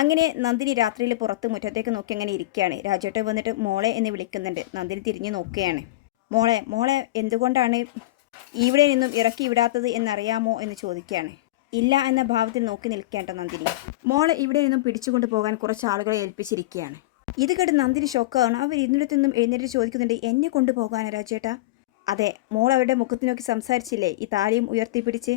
അങ്ങനെ നന്ദിനി രാത്രിയിൽ പുറത്ത് മുറ്റത്തേക്ക് നോക്കി അങ്ങനെ ഇരിക്കുകയാണ്. രാജേട്ടൻ വന്നിട്ട് മോളെ എന്ന് വിളിക്കുന്നുണ്ട്. നന്ദിനി തിരിഞ്ഞു നോക്കുകയാണ്. മോളെ മോളെ എന്തുകൊണ്ടാണ് ഇവിടെ നിന്നും ഇറക്കി വിടാത്തത് എന്നറിയാമോ എന്ന് ചോദിക്കുകയാണ്. ഇല്ല എന്ന ഭാവത്തിൽ നോക്കി നിൽക്കേണ്ട നന്ദിനി. മോളെ ഇവിടെ നിന്നും പിടിച്ചുകൊണ്ട് പോകാൻ കുറച്ച് ആളുകളെ ഏൽപ്പിച്ചിരിക്കുകയാണ്. ഇത് കേട്ട് നന്ദിനി ഷോക്കാണ്. അവർ ഇന്നിടത്തു നിന്നും എഴുന്നേറ്റ് ചോദിക്കുന്നുണ്ട്, എന്നെ കൊണ്ടുപോകാനാ രാജേട്ടാ? അതെ, മോൾ അവരുടെ മുഖത്ത് നോക്കി സംസാരിച്ചില്ലേ ഈ താലിയും ഉയർത്തിപ്പിടിച്ച്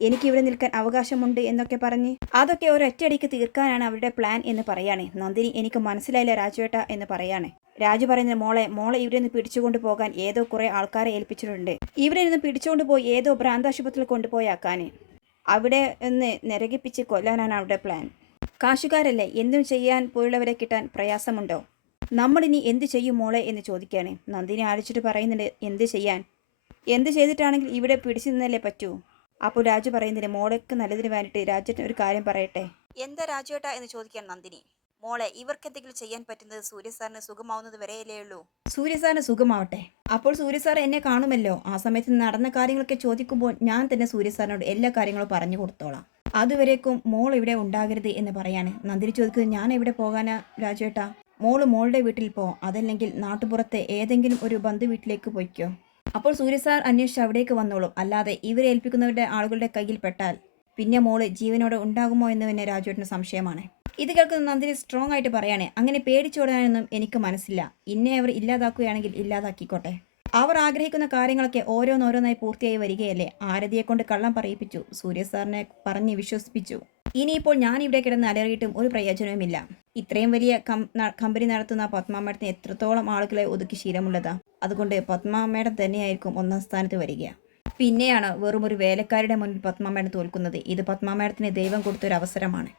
എനിക്കിവിടെ നിൽക്കാൻ അവകാശമുണ്ട് എന്നൊക്കെ പറഞ്ഞ്? അതൊക്കെ ഒരൊറ്റയടിക്ക് തീർക്കാനാണ് അവരുടെ പ്ലാൻ എന്ന് പറയാണ് നന്ദിനി. എനിക്ക് മനസ്സിലായില്ല രാജുവേട്ട എന്ന് പറയാണ്. രാജു പറയുന്നത്, മോളെ ഇവിടെ നിന്ന് പിടിച്ചുകൊണ്ട് പോകാൻ ഏതോ കുറെ ആൾക്കാരെ ഏൽപ്പിച്ചിട്ടുണ്ട്. ഇവിടെ നിന്ന് പിടിച്ചുകൊണ്ട് പോയി ഏതോ ഭ്രാന്താശുപത്രിയിൽ കൊണ്ടുപോയാക്കാന്, അവിടെ ഒന്ന് നരകിപ്പിച്ച് കൊല്ലാനാണ് അവരുടെ പ്ലാൻ. കാശുകാരല്ലേ, എന്തും ചെയ്യാൻ പോലുള്ളവരെ കിട്ടാൻ പ്രയാസമുണ്ടോ? നമ്മളിനി എന്ത് ചെയ്യും മോളെ എന്ന് ചോദിക്കുകയാണ്. നന്ദിനി ആലോചിച്ചിട്ട് പറയുന്നുണ്ട്, എന്ത് ചെയ്തിട്ടാണെങ്കിൽ ഇവിടെ പിടിച്ചു നിന്നല്ലേ പറ്റൂ. അപ്പോൾ രാജു പറയുന്നില്ല, മോളേക്ക് നല്ലതിന് വേണ്ടിയിട്ട് രാജേട്ടൻ ഒരു കാര്യം പറയട്ടെ. എന്താ രാജുവേട്ടാ എന്ന് ചോദിക്കാൻ നന്ദിനി. മോളെ, ഇവർക്ക് എന്തെങ്കിലും ചെയ്യാൻ പറ്റുന്നത് സൂര്യസാറിന് സുഖമാവുന്നത് വരെയല്ലേ ഉള്ളൂ. സൂര്യസാറിന് സുഖമാവട്ടെ, അപ്പോൾ സൂര്യസാർ എന്നെ കാണുമല്ലോ. ആ സമയത്ത് നടന്ന കാര്യങ്ങളൊക്കെ ചോദിക്കുമ്പോൾ ഞാൻ തന്നെ സൂര്യസാറിനോട് എല്ലാ കാര്യങ്ങളും പറഞ്ഞു കൊടുത്തോളാം. അതുവരേക്കും മോൾ ഇവിടെ ഉണ്ടാകരുത് എന്ന് പറയാണ്. നന്ദിനി ചോദിക്കുന്നത്, ഞാൻ എവിടെ പോകാനാ രാജുവേട്ടാ? മോളുടെ വീട്ടിൽ പോ, അതല്ലെങ്കിൽ നാട്ടുപുറത്തെ ഏതെങ്കിലും ഒരു ബന്ധു വീട്ടിലേക്ക് പോയിക്കോ. അപ്പോൾ സൂര്യസാർ അന്വേഷിച്ച് അവിടേക്ക് വന്നോളും. അല്ലാതെ ഇവരെ ഏൽപ്പിക്കുന്നവരുടെ ആളുകളുടെ കയ്യിൽ പെട്ടാൽ പിന്നെ മോള് ജീവനോടെ ഉണ്ടാകുമോ എന്ന് തന്നെ രാജുവേട്ടന് സംശയമാണ്. ഇത് കേൾക്കുന്ന നന്ദിനി സ്ട്രോങ് ആയിട്ട് പറയാണ്, അങ്ങനെ പേടിച്ചോടാനൊന്നും എനിക്ക് മനസ്സില്ല. ഇന്നെ അവർ ഇല്ലാതാക്കുകയാണെങ്കിൽ ഇല്ലാതാക്കിക്കോട്ടെ. അവർ ആഗ്രഹിക്കുന്ന കാര്യങ്ങളൊക്കെ ഓരോന്നോരോന്നായി പൂർത്തിയായി വരികയല്ലേ. ആരതിയെ കൊണ്ട് കള്ളം പറയിപ്പിച്ചു, സൂര്യസാറിനെ പറഞ്ഞ് വിശ്വസിപ്പിച്ചു. ഇനിയിപ്പോൾ ഞാൻ ഇവിടെ കിടന്ന് അലറിയിട്ടും ഒരു പ്രയോജനവുമില്ല. ഇത്രയും വലിയ കമ്പനി നടത്തുന്ന പത്മ മേഡത്തിന് എത്രത്തോളം ആളുകളെ ഒതുക്കി ശീലമുള്ളതാ. അതുകൊണ്ട് പത്മ മേഡം തന്നെയായിരിക്കും ഒന്നാം സ്ഥാനത്ത് വരിക. പിന്നെയാണ് വെറും ഒരു വേലക്കാരുടെ മുന്നിൽ പത്മ മേഡം തോൽക്കുന്നത്. ഇത് പത്മ മേഡത്തിന് ദൈവം കൊടുത്തൊരു അവസരമാണ്.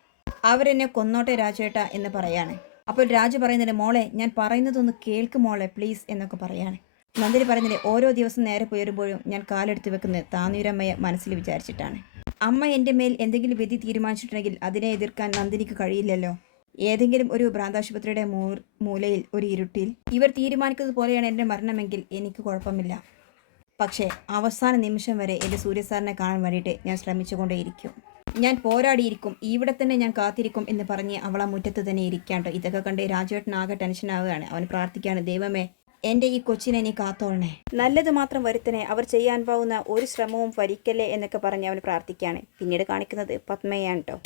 അവരെന്നെ കൊന്നോട്ടെ രാജേട്ട എന്ന് പറയാണ്. അപ്പോൾ രാജു പറയുന്നത്, മോളെ ഞാൻ പറയുന്നതൊന്ന് കേൾക്ക് മോളെ പ്ലീസ് എന്നൊക്കെ പറയാണ്. നന്ദിനി പറയുന്നത്, ഓരോ ദിവസം നേരെ പോരുമ്പോഴും ഞാൻ കാലെടുത്ത് വെക്കുന്നത് താന്നൂരമ്മയെ മനസ്സിൽ വിചാരിച്ചിട്ടാണ്. അമ്മ എൻ്റെ മേൽ എന്തെങ്കിലും വിധി തീരുമാനിച്ചിട്ടുണ്ടെങ്കിൽ അതിനെ എതിർക്കാൻ നന്ദിനിക്ക് കഴിയില്ലല്ലോ. ഏതെങ്കിലും ഒരു ഭ്രാന്താശുപത്രിയുടെ മൂലയിൽ ഒരു ഇരുട്ടിൽ ഇവർ തീരുമാനിക്കുന്നത് പോലെയാണ് എൻ്റെ മരണമെങ്കിൽ എനിക്ക് കുഴപ്പമില്ല. പക്ഷേ അവസാന നിമിഷം വരെ എൻ്റെ സൂര്യസാറിനെ കാണാൻ വേണ്ടിയിട്ട് ഞാൻ ശ്രമിച്ചുകൊണ്ടേയിരിക്കും. ഞാൻ പോരാടിയിരിക്കും, ഇവിടെ തന്നെ ഞാൻ കാത്തിരിക്കും എന്ന് പറഞ്ഞ് അവൾ ആ മുറ്റത്ത് തന്നെ ഇരിക്കാണ്ടോ. ഇതൊക്കെ കണ്ട് രാജുവേട്ടനാകെ ടെൻഷനാവുകയാണ്. അവൻ പ്രാർത്ഥിക്കുകയാണ്, ദൈവമേ എൻ്റെ ഈ കൊച്ചിനെ നീ കാത്തോളണേ, നല്ലത് മാത്രം വരുത്തണേ, അവർ ചെയ്യാൻ പോകുന്ന ഒരു ശ്രമവും ഫലിക്കല്ലേ എന്നൊക്കെ പറഞ്ഞ് അവൻ പ്രാർത്ഥിക്കുകയാണ്. പിന്നീട് കാണിക്കുന്നത് പത്മയാണ് കേട്ടോ.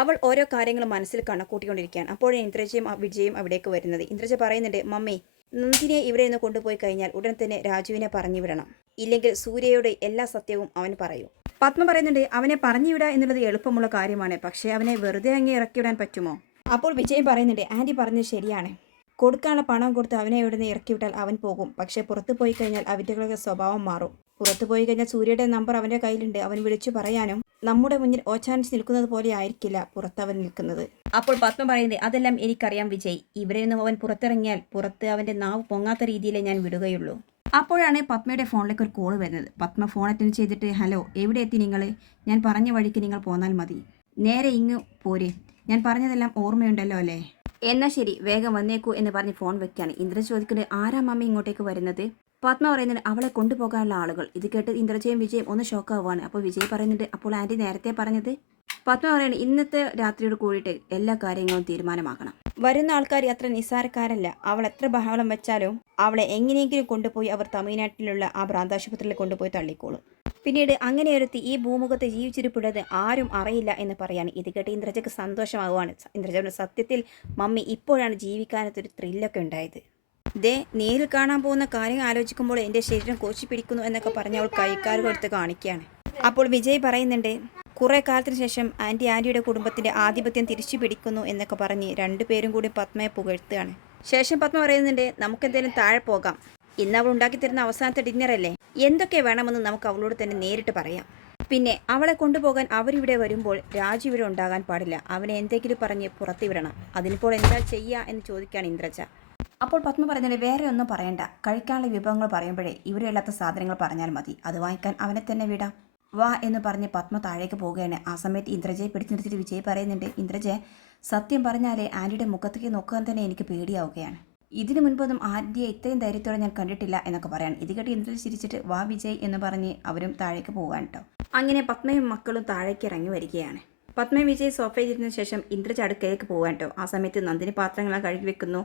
അവൾ ഓരോ കാര്യങ്ങളും മനസ്സിൽ കണക്കൂട്ടിക്കൊണ്ടിരിക്കുകയാണ്. അപ്പോഴേ ഇന്ദ്രജയും വിജയും അവിടേക്ക് വരുന്നത്. ഇന്ദ്രജ പറയുന്നുണ്ട്, മമ്മി നന്ദിനിയെ ഇവിടെ നിന്ന് കൊണ്ടുപോയി കഴിഞ്ഞാൽ ഉടൻ തന്നെ രാജുവിനെ പറഞ്ഞു വിടണം, ഇല്ലെങ്കിൽ സൂര്യയുടെ എല്ലാ സത്യവും അവൻ പറയും. പത്മ പറയുന്നുണ്ട്, അവനെ പറഞ്ഞു വിടുക എന്നുള്ളത് എളുപ്പമുള്ള കാര്യമാണ്, പക്ഷേ അവനെ വെറുതെ അങ്ങ് ഇറക്കിവിടാൻ പറ്റുമോ? അപ്പോൾ വിജയൻ പറയുന്നുണ്ട്, ആൻറ്റി പറഞ്ഞത് ശരിയാണ്, കൊടുക്കാനുള്ള പണം കൊടുത്ത് അവനെ ഇവിടെ നിന്ന് ഇറക്കിവിട്ടാൽ അവൻ പോകും. പക്ഷേ പുറത്ത് പോയി കഴിഞ്ഞാൽ അവൻ്റെ സ്വഭാവം മാറും. പുറത്തു പോയി കഴിഞ്ഞാൽ സൂര്യയുടെ നമ്പർ അവൻ്റെ കയ്യിലുണ്ട്. അവൻ വിളിച്ചു പറയാനും നമ്മുടെ മുന്നിൽ ഓച്ചാനിച്ച് നിൽക്കുന്നത് പോലെ ആയിരിക്കില്ല പുറത്ത് അവൻ നിൽക്കുന്നത്. അപ്പോൾ പത്മ പറയുന്നത്, അതെല്ലാം എനിക്കറിയാം വിജയ്, ഇവിടെ നിന്നും അവൻ പുറത്തിറങ്ങിയാൽ പുറത്ത് അവൻ്റെ നാവ് പൊങ്ങാത്ത രീതിയിലേ ഞാൻ വിടുകയുള്ളൂ. അപ്പോഴാണ് പത്മയുടെ ഫോണിലേക്ക് ഒരു കോൾ വരുന്നത്. പത്മ ഫോൺ അറ്റൻഡ് ചെയ്തിട്ട്, ഹലോ എവിടെ എത്തി നിങ്ങൾ? ഞാൻ പറഞ്ഞ വഴിക്ക് നിങ്ങൾ പോന്നാൽ മതി, നേരെ ഇങ്ങ് പോരെ, ഞാൻ പറഞ്ഞതെല്ലാം ഓർമ്മയുണ്ടല്ലോ അല്ലേ? എന്നാൽ ശരി, വേഗം വന്നേക്കൂ എന്ന് പറഞ്ഞ് ഫോൺ വെക്കുകയാണ്. ഇന്ദ്രജ ചോദിക്കുന്നത്, ആരാ മമ്മി ഇങ്ങോട്ടേക്ക് വരുന്നത്? പത്മ പറയുന്നുണ്ട്, അവളെ കൊണ്ടുപോകാനുള്ള ആളുകൾ. ഇത് കേട്ട് ഇന്ദ്രജയും വിജയും ഒന്ന് ഷോക്കാവുകയാണ്. അപ്പോൾ വിജയ് പറയുന്നുണ്ട്, അപ്പോൾ ആൻറ്റി നേരത്തെ പറഞ്ഞത്? പത്മ പറയുന്നത്, ഇന്നത്തെ രാത്രിയോട് കൂടിയിട്ട് എല്ലാ കാര്യങ്ങളും തീരുമാനമാക്കണം. വരുന്ന ആൾക്കാർ അത്ര നിസ്സാരക്കാരല്ല. അവൾ എത്ര ബഹളം വെച്ചാലും അവളെ എങ്ങനെയെങ്കിലും കൊണ്ടുപോയി അവർ തമിഴ്നാട്ടിലുള്ള ആ ഭ്രാന്താശുപത്രിയിൽ കൊണ്ടുപോയി തള്ളിക്കോളും. പിന്നീട് അങ്ങനെ ഒരുത്തി ഈ ഭൂമുഖത്ത് ജീവിച്ചിരിപ്പുള്ളത് ആരും അറിയില്ല എന്ന് പറയാണ്. ഇത് കേട്ട് ഇന്ദ്രജയ്ക്ക് സന്തോഷമാവുകയാണ്. ഇന്ദ്രജ, സത്യത്തിൽ മമ്മി ഇപ്പോഴാണ് ജീവിക്കാനത്തൊരു ത്രില്ലൊക്കെ ഉണ്ടായത്. നേരിൽ കാണാൻ പോകുന്ന കാര്യം ആലോചിക്കുമ്പോൾ എൻ്റെ ശരീരം കോച്ചി പിടിക്കുന്നു എന്നൊക്കെ പറഞ്ഞ് അവൾ കൈക്കാലുകൾ എടുത്ത് കാണിക്കുകയാണ്. അപ്പോൾ വിജയ് പറയുന്നുണ്ട്, കുറേ കാലത്തിന് ശേഷം ആൻറ്റിയുടെ കുടുംബത്തിൻ്റെ ആധിപത്യം തിരിച്ചു പിടിക്കുന്നു എന്നൊക്കെ പറഞ്ഞ് രണ്ടുപേരും കൂടി പത്മയെ പുകഴ്ത്തുകയാണ്. ശേഷം പത്മ പറയുന്നുണ്ട്, നമുക്കെന്തെങ്കിലും താഴെ പോകാം, ഇന്ന് അവൾ ഉണ്ടാക്കി തരുന്ന അവസാനത്തെ ഡിന്നറല്ലേ, എന്തൊക്കെ വേണമെന്ന് നമുക്ക് അവളോട് തന്നെ നേരിട്ട് പറയാം. പിന്നെ അവളെ കൊണ്ടുപോകാൻ അവരിവിടെ വരുമ്പോൾ രാജു ഇവിടെ ഉണ്ടാകാൻ പാടില്ല, അവനെ എന്തെങ്കിലും പറഞ്ഞ് പുറത്തു വിടണം. അതിനിപ്പോൾ എന്താ ചെയ്യുക എന്ന് ചോദിക്കുകയാണ് ഇന്ദ്രജ. അപ്പോൾ പത്മ പറയുന്നത്, വേറെ ഒന്നും പറയണ്ട, കഴിക്കാനുള്ള വിഭവങ്ങൾ പറയുമ്പോഴേ ഇവിടെയല്ലാത്ത സാധനങ്ങൾ പറഞ്ഞാൽ മതി, അത് വാങ്ങിക്കാൻ അവനെ തന്നെ വിടാം, വാ എന്ന് പറഞ്ഞ് പത്മ താഴേക്ക് പോവുകയാണ്. ആ സമയത്ത് ഇന്ദ്രജയെ പിടിച്ചു നിർത്തിയിട്ട് വിജയ് പറയുന്നുണ്ട്, ഇന്ദ്രജയെ സത്യം പറഞ്ഞാലേ ആൻറ്റിയുടെ മുഖത്തേക്ക് നോക്കാൻ തന്നെ എനിക്ക് പേടിയാവുകയാണ്. ഇതിനു മുൻപൊന്നും ആദ്യം ഇത്രയും ധൈര്യത്തോടെ ഞാൻ കണ്ടിട്ടില്ല എന്നൊക്കെ പറയാൻ. ഇത് കേട്ട് ഇന്ദ്രജ ചിരിച്ചിട്ട് വാ വിജയ് എന്ന് പറഞ്ഞ് അവരും താഴേക്ക് പോകാൻ കേട്ടോ. അങ്ങനെ പത്മയും മക്കളും താഴേക്ക് ഇറങ്ങി വരികയാണ്. പത്മയും വിജയ് സോഫയിൽ ഇരുന്ന ശേഷം ഇന്ദ്രജ അടുക്കളയിലേക്ക് പോകാൻ കേട്ടോ. ആ സമയത്ത് നന്ദിനി പാത്രങ്ങളെല്ലാം കഴുകി വെക്കുന്നു.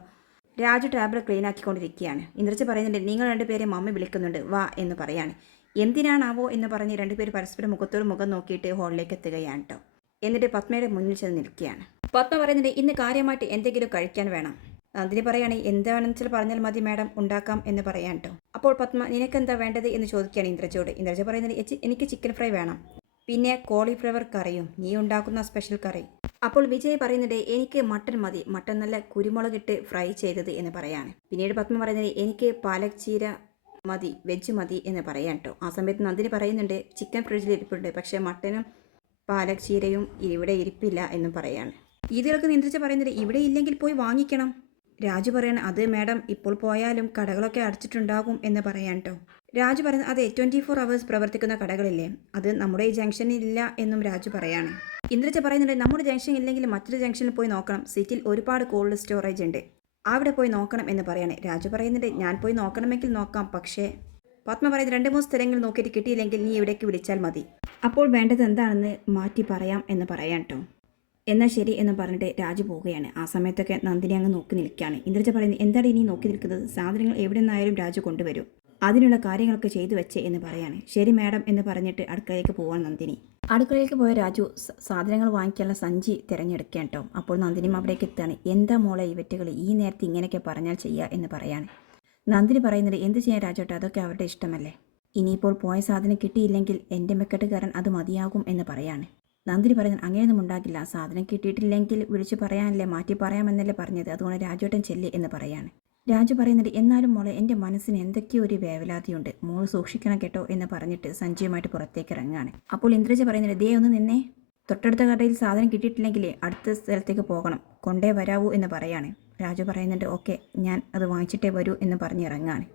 രാജു ടാബ്ലറ്റ് ക്ലീൻ ആക്കിക്കൊണ്ടിരിക്കുകയാണ്. ഇന്ദ്രജ പറയുന്നുണ്ട്, നിങ്ങൾ രണ്ടുപേരെ മമ്മി വിളിക്കുന്നുണ്ട്, വാ എന്ന് പറയാണ്. എന്തിനാണാവോ എന്ന് പറഞ്ഞ് രണ്ടുപേർ പരസ്പരം മുഖത്തോട് മുഖം നോക്കിയിട്ട് ഹോളിലേക്ക് എത്തുകയാണ് കേട്ടോ. എന്നിട്ട് പത്മയുടെ മുന്നിൽ ചെന്ന് നിൽക്കുകയാണ്. പത്മ പറയുന്നുണ്ട്, ഇന്ന് കാര്യമായിട്ട് എന്തെങ്കിലും കഴിക്കാൻ വേണം. നന്ദിനി പറയാണ്, എന്താണെന്ന് വെച്ചാൽ പറഞ്ഞാൽ മതി മാഡം, ഉണ്ടാക്കാം എന്ന് പറയാൻ കേട്ടോ. അപ്പോൾ പത്മ, നിനക്കെന്താ വേണ്ടത് എന്ന് ചോദിക്കുകയാണ് ഇന്ദ്രജയോട്. ഇന്ദ്രജ പറയുന്നുണ്ട്, എനിക്ക് ചിക്കൻ ഫ്രൈ വേണം, പിന്നെ കോളിഫ്ലവർ കറിയും, നീ ഉണ്ടാക്കുന്ന സ്പെഷ്യൽ കറി. അപ്പോൾ വിജയ് പറയുന്നുണ്ട്, എനിക്ക് മട്ടൻ മതി, മട്ടൻ നല്ല കുരുമുളകിട്ട് ഫ്രൈ ചെയ്തത് എന്ന് പറയാണ്. പിന്നീട് പത്മ പറയുന്നത്, എനിക്ക് പാലക് ചീര മതി, വെജ് മതി എന്ന് പറയാൻ കേട്ടോ. ആ സമയത്ത് നന്ദിനി പറയുന്നുണ്ട്, ചിക്കൻ ഫ്രിഡ്ജിൽ ഇരിപ്പുണ്ട്, പക്ഷേ മട്ടനും പാലക് ചീരയും ഇവിടെ ഇരിപ്പില്ല എന്ന് പറയാണ്. ഇതിലൊക്കെ ഇന്ദ്രജ പറയുന്നുണ്ട്, ഇവിടെ ഇല്ലെങ്കിൽ പോയി വാങ്ങിക്കണം. രാജു പറയണം, അത് മാഡം ഇപ്പോൾ പോയാലും കടകളൊക്കെ അടച്ചിട്ടുണ്ടാകും എന്ന് പറയാൻ കേട്ടോ. രാജു പറയുന്നത്, അതെ 24 hours പ്രവർത്തിക്കുന്ന കടകളില്ലേ, അത് നമ്മുടെ ഈ ജംഗ്ഷനിൽ ഇല്ല എന്നും രാജു പറയാണ്. ഇന്ദ്രജ പറയുന്നുണ്ട്, നമ്മുടെ ജംഗ്ഷൻ ഇല്ലെങ്കിൽ മറ്റൊരു ജംഗ്ഷനിൽ പോയി നോക്കണം, സിറ്റിയിൽ ഒരുപാട് കോൾഡ് സ്റ്റോറേജ് ഉണ്ട്, അവിടെ പോയി നോക്കണം എന്ന് പറയാണ്. രാജു പറയുന്നുണ്ട്, ഞാൻ പോയി നോക്കണമെങ്കിൽ നോക്കാം, പക്ഷേ പത്മ പറയുന്നത്, 2-3 സ്ഥലങ്ങൾ നോക്കിയിട്ട് കിട്ടിയില്ലെങ്കിൽ നീ ഇവിടേക്ക് വിളിച്ചാൽ മതി, അപ്പോൾ വേണ്ടത് എന്താണെന്ന് മാറ്റി പറയാം എന്ന് പറയാൻ കേട്ടോ. എന്നാൽ ശരി എന്ന് പറഞ്ഞിട്ട് രാജു പോവുകയാണ്. ആ സമയത്തൊക്കെ നന്ദിനി അങ്ങ് നോക്കി നിൽക്കുകയാണ്. ഇന്ദ്രജ പറയുന്നത്, എന്താണ് ഇനി നോക്കി നിൽക്കുന്നത്, സാധനങ്ങൾ എവിടെ നിന്നായാലും രാജു കൊണ്ടുവരും, അതിനുള്ള കാര്യങ്ങളൊക്കെ ചെയ്തു വെച്ചേ എന്ന് പറയാണ്. ശരി മാഡം എന്ന് പറഞ്ഞിട്ട് അടുക്കളയിലേക്ക് പോവാൻ നന്ദിനി. അടുക്കളയിലേക്ക് പോയ രാജു സാധനങ്ങൾ വാങ്ങിക്കാനുള്ള സഞ്ചി തിരഞ്ഞെടുക്കാൻ കേട്ടോ. അപ്പോൾ നന്ദിനിയും അവിടേക്ക് എത്തുകയാണ്. എന്താ മോളെ ഇവറ്റുകൾ ഈ നേരത്തെ ഇങ്ങനെയൊക്കെ പറഞ്ഞാൽ ചെയ്യുക എന്ന് പറയാണ്. നന്ദിനി പറയുന്നത്, എന്ത് ചെയ്യാൻ രാജോട്ടെ, അതൊക്കെ അവരുടെ ഇഷ്ടമല്ലേ, ഇനിയിപ്പോൾ പോയ സാധനം കിട്ടിയില്ലെങ്കിൽ എൻ്റെ മെക്കെട്ടുകാരൻ അത് മതിയാകും എന്ന് പറയാണ്. നന്ദിനി പറയുന്നത്, അങ്ങനെയൊന്നും ഉണ്ടാകില്ല, സാധനം കിട്ടിയിട്ടില്ലെങ്കിൽ വിളിച്ചു പറയാനല്ലേ, മാറ്റി പറയാമെന്നല്ലേ പറഞ്ഞത്, അതുകൊണ്ട് രാജോട്ടൻ ചെല്ലി എന്ന് പറയാണ്. രാജു പറയുന്നത്, എന്നാലും മോളെ എൻ്റെ മനസ്സിന് എന്തൊക്കെയോ ഒരു വേവലാതിയുണ്ട്, മോൾ സൂക്ഷിക്കണം കേട്ടോ എന്ന് പറഞ്ഞിട്ട് സഞ്ജയുമായിട്ട് പുറത്തേക്ക് ഇറങ്ങാണ്. അപ്പോൾ ഇന്ദ്രജ പറയുന്നത്, ദേ ഒന്ന് നിന്നേ, തൊട്ടടുത്ത കടയിൽ സാധനം കിട്ടിയിട്ടില്ലെങ്കിൽ അടുത്ത സ്ഥലത്തേക്ക് പോകണം, കൊണ്ടേ വരാവൂ എന്ന് പറയാണ്. രാജു പറയുന്നുണ്ട്, ഓക്കെ, ഞാൻ അത് വാങ്ങിച്ചിട്ടേ വരൂ എന്ന് പറഞ്ഞിറങ്ങാണ്.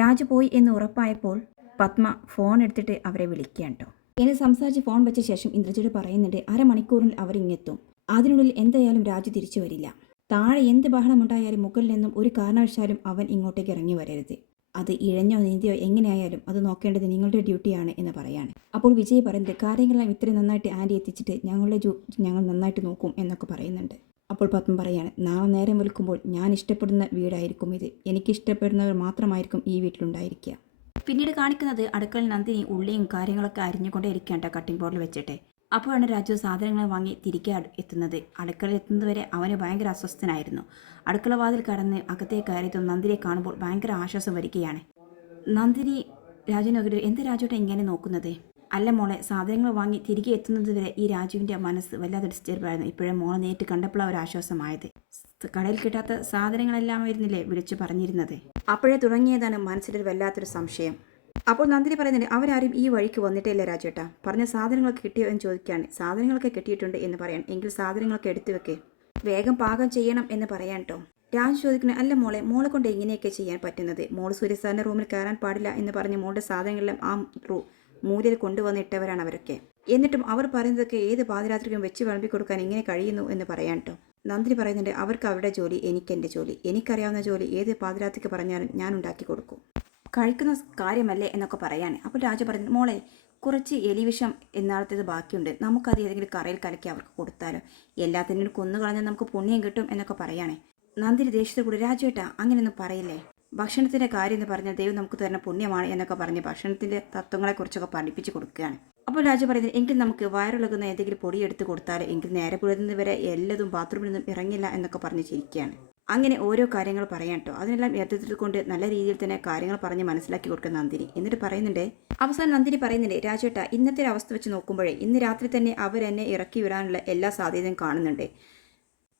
രാജു പോയി എന്ന് ഉറപ്പായപ്പോൾ പത്മ ഫോൺ എടുത്തിട്ട് അവരെ വിളിക്കുകയാണ് കേട്ടോ. എന്നെ സംസാരിച്ച് ഫോൺ വെച്ച ശേഷം ഇന്ദ്രജയോട് പറയുന്നുണ്ട്, അരമണിക്കൂറിൽ അവരിങ്ങെത്തും, അതിനുള്ളിൽ എന്തായാലും രാജു തിരിച്ചു വരില്ല, താഴെ എന്ത് ബഹളമുണ്ടായാലും മുകളിൽ നിന്നും ഒരു കാരണവശാലും അവൻ ഇങ്ങോട്ടേക്ക് ഇറങ്ങി വരരുത്, അത് ഇഴഞ്ഞോ നീന്തിയോ എങ്ങനെയായാലും അത് നോക്കേണ്ടത് നിങ്ങളുടെ ഡ്യൂട്ടിയാണ് എന്ന് പറയാണ്. അപ്പോൾ വിജയ് പറയുന്നത്, കാര്യങ്ങളെല്ലാം ഇത്രയും നന്നായിട്ട് ആൻറ്റി എത്തിച്ചിട്ട് ഞങ്ങൾ നന്നായിട്ട് നോക്കും എന്നൊക്കെ പറയുന്നുണ്ട്. അപ്പോൾ പത്മ പറയാണ്, നാളെ നേരം വിൽക്കുമ്പോൾ ഞാൻ ഇഷ്ടപ്പെടുന്ന വീടായിരിക്കും ഇത്, എനിക്കിഷ്ടപ്പെടുന്നവർ മാത്രമായിരിക്കും ഈ വീട്ടിലുണ്ടായിരിക്കുക. പിന്നീട് കാണിക്കുന്നത് അടുക്കളയിൽ നന്ദിനി ഉള്ളിയും കാര്യങ്ങളൊക്കെ അരിഞ്ഞുകൊണ്ടേ ഇരിക്കേണ്ട കട്ടിംഗ് ബോർഡിൽ വെച്ചിട്ട്. അപ്പോഴാണ് രാജു സാധനങ്ങൾ വാങ്ങി തിരികെ എത്തുന്നത്. അടുക്കളയിൽ എത്തുന്നതുവരെ അവന് ഭയങ്കര അസ്വസ്ഥനായിരുന്നു. അടുക്കള വാതിൽ കടന്ന് അകത്തേക്ക് കയറിയതും നന്ദിനിയെ കാണുമ്പോൾ ഭയങ്കര ആശ്വാസം വരികയാണ്. നന്ദിനി രാജുവിനോട്, എന്ത് രാജുവിനെ ഇങ്ങനെ നോക്കുന്നത്, അല്ല മോളെ, സാധനങ്ങൾ വാങ്ങി തിരികെ എത്തുന്നത് വരെ ഈ രാജുവിൻ്റെ മനസ്സ് വല്ലാതെ ഡിസ്റ്റർബ് ആയിരുന്നു, ഇപ്പോഴും മോളെ നേരിട്ട് കണ്ടപ്പോൾ ഒരു ആശ്വാസമായത്, കടയിൽ കിട്ടാത്ത സാധനങ്ങളെല്ലാം ആയിരുന്നില്ലേ വിളിച്ചു പറഞ്ഞിരുന്നത്, അപ്പോഴേ തുടങ്ങിയതാണ് മനസ്സിലൊരു വല്ലാത്തൊരു സംശയം. അപ്പോൾ നന്ദിനി പറയുന്നുണ്ട്, അവരാരും ഈ വഴിക്ക് വന്നിട്ടില്ല രാജേട്ടാ, പറഞ്ഞ സാധനങ്ങളൊക്കെ കിട്ടിയോ എന്ന് ചോദിക്കുകയാണ്. സാധനങ്ങളൊക്കെ കിട്ടിയിട്ടുണ്ട് എന്ന് പറയാൻ, എങ്കിൽ സാധനങ്ങളൊക്കെ എടുത്തു വെക്കേ, വേഗം പാകം ചെയ്യണം എന്ന് പറയാൻ കേട്ടോ. രാജു ചോദിക്കുന്നത്, അല്ല മോളെ കൊണ്ട് എങ്ങനെയൊക്കെ ചെയ്യാൻ പറ്റുന്നത്, മോൾ സൂര്യസാറിൻ്റെ റൂമിൽ കയറാൻ പാടില്ല എന്ന് പറഞ്ഞ് മോളുടെ സാധനങ്ങളെല്ലാം ആ മൂലയിൽ കൊണ്ടുവന്ന് ഇട്ടവരാണ് അവരൊക്കെ, എന്നിട്ടും അവർ പറയുന്നതൊക്കെ ഏത് പാതിരാത്രിക്കും വെച്ച് വിളമ്പി കൊടുക്കാൻ എങ്ങനെ കഴിയുന്നു എന്ന് പറയാൻ കേട്ടോ. നന്ദിനി പറയുന്നുണ്ട്, അവർക്ക് അവരുടെ ജോലി, എനിക്കെൻ്റെ ജോലി, എനിക്കറിയാവുന്ന ജോലി ഏത് പാതിരാത്രിക്ക് പറഞ്ഞാലും ഞാൻ ഉണ്ടാക്കി കൊടുക്കും, കഴിക്കുന്ന കാര്യമല്ലേ എന്നൊക്കെ പറയാണ്. അപ്പോൾ രാജു പറയുന്നത്, മോളെ കുറച്ച് എലിവിഷം എന്നാളത്തേത് ബാക്കിയുണ്ട്, നമുക്കത് ഏതെങ്കിലും കറയിൽ കലക്കി അവർക്ക് കൊടുത്താലോ, എല്ലാത്തിനും കൊന്നു കളഞ്ഞാൽ നമുക്ക് പുണ്യം കിട്ടും എന്നൊക്കെ പറയാണേ. നന്ദിനി ദേഷ്യത്തിൽ കൂടി, രാജുവേട്ടാ അങ്ങനെയൊന്നും പറയില്ലേ, ഭക്ഷണത്തിൻ്റെ കാര്യം എന്ന് പറഞ്ഞാൽ ദൈവം നമുക്ക് തരുന്ന പുണ്യമാണ് എന്നൊക്കെ പറഞ്ഞ് ഭക്ഷണത്തിൻ്റെ തത്വങ്ങളെക്കുറിച്ചൊക്കെ പഠിപ്പിച്ച് കൊടുക്കുകയാണ്. അപ്പോൾ രാജു പറയുന്നത്, എങ്കിൽ നമുക്ക് വയറിളകുന്ന എന്തെങ്കിലും പൊടി എടുത്ത് കൊടുത്താൽ എങ്കിൽ നേരെ പുലരുന്നത് വരെ എല്ലാതും ബാത്റൂമിൽ നിന്നും ഇറങ്ങില്ല എന്നൊക്കെ പറഞ്ഞ് ചിരിക്കുകയാണ്. അങ്ങനെ ഓരോ കാര്യങ്ങൾ പറയാൻ കേട്ടോ. അതിനെല്ലാം യഥാർത്ഥത്തിൽ കൊണ്ട് നല്ല രീതിയിൽ തന്നെ കാര്യങ്ങൾ പറഞ്ഞ് മനസ്സിലാക്കി കൊടുക്കുന്ന നന്ദിനി. എന്നിട്ട് പറയുന്നുണ്ട്, അവസാനം നന്ദിനി പറയുന്നുണ്ട്, രാജേട്ടാ ഇന്നത്തെ അവസ്ഥ വെച്ച് നോക്കുമ്പോഴേ ഇന്ന് രാത്രി തന്നെ അവരെന്നെ ഇറക്കി വിടാനുള്ള എല്ലാ സാധ്യതയും കാണുന്നുണ്ട്,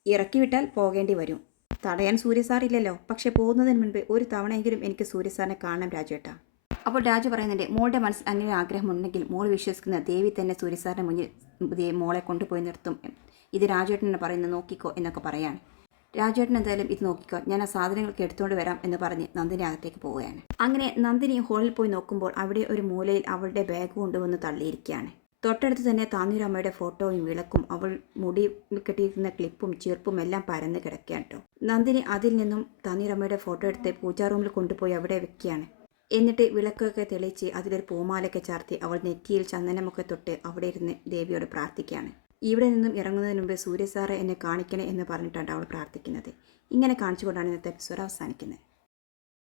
ഇറക്കി വിട്ടാൽ പോകേണ്ടി വരും, തടയാൻ സൂര്യസാർ ഇല്ലല്ലോ, പക്ഷെ പോകുന്നതിന് മുൻപ് ഒരു തവണയെങ്കിലും എനിക്ക് സൂര്യസാറിനെ കാണണം രാജേട്ടാ. അപ്പോൾ രാജു പറയുന്നുണ്ട്, മോളുടെ മനസ്സിൽ അങ്ങനെ ആഗ്രഹമുണ്ടെങ്കിൽ മോൾ വിശ്വസിക്കുന്ന ദേവി തന്നെ സൂര്യസാറിൻ്റെ മുന്നിൽ മോളെ കൊണ്ടുപോയി നിർത്തും, ഇത് രാജേട്ടനെ പറയുന്നത് നോക്കിക്കോ എന്നൊക്കെ പറയാണ്. രാജേട്ടൻ എന്തായാലും ഇത് നോക്കിക്കോ, ഞാൻ ആ സാധനങ്ങൾക്ക് എടുത്തുകൊണ്ട് വരാം എന്ന് പറഞ്ഞ് നന്ദിനി അകത്തേക്ക് പോവുകയാണ്. അങ്ങനെ നന്ദിനി ഹോളിൽ പോയി നോക്കുമ്പോൾ അവിടെ ഒരു മൂലയിൽ അവളുടെ ബാഗ് കൊണ്ടുവന്ന് തള്ളിയിരിക്കുകയാണ്. തൊട്ടടുത്ത് തന്നെ താന്നൂരമ്മയുടെ ഫോട്ടോയും വിളക്കും അവൾ മുടി കെട്ടിയിരിക്കുന്ന ക്ലിപ്പും ചീർപ്പും എല്ലാം പരന്ന് കിടക്കുകയാണ് കേട്ടോ. നന്ദിനി അതിൽ നിന്നും താന്നൂരമ്മയുടെ ഫോട്ടോ എടുത്ത് പൂജാ റൂമിൽ കൊണ്ടുപോയി അവിടെ വെക്കുകയാണ്. എന്നിട്ട് വിളക്കൊക്കെ തെളിയിച്ച് അതിലൊരു പൂമാലയൊക്കെ ചാർത്തി അവൾ നെറ്റിയിൽ ചന്ദനമൊക്കെ തൊട്ട് അവിടെ ഇരുന്ന് ദേവിയോട് പ്രാർത്ഥിക്കുകയാണ്. ഇവിടെ നിന്നും ഇറങ്ങുന്നതിന് മുമ്പ് സൂര്യ സാറെ എന്നെ കാണിക്കണേ എന്ന് പറഞ്ഞിട്ടാണ് അവൾ പ്രാർത്ഥിക്കുന്നത്. ഇങ്ങനെ കാണിച്ചുകൊണ്ടാണ് ഇന്നത്തെ എപ്പിസോഡ് അവസാനിക്കുന്നത്.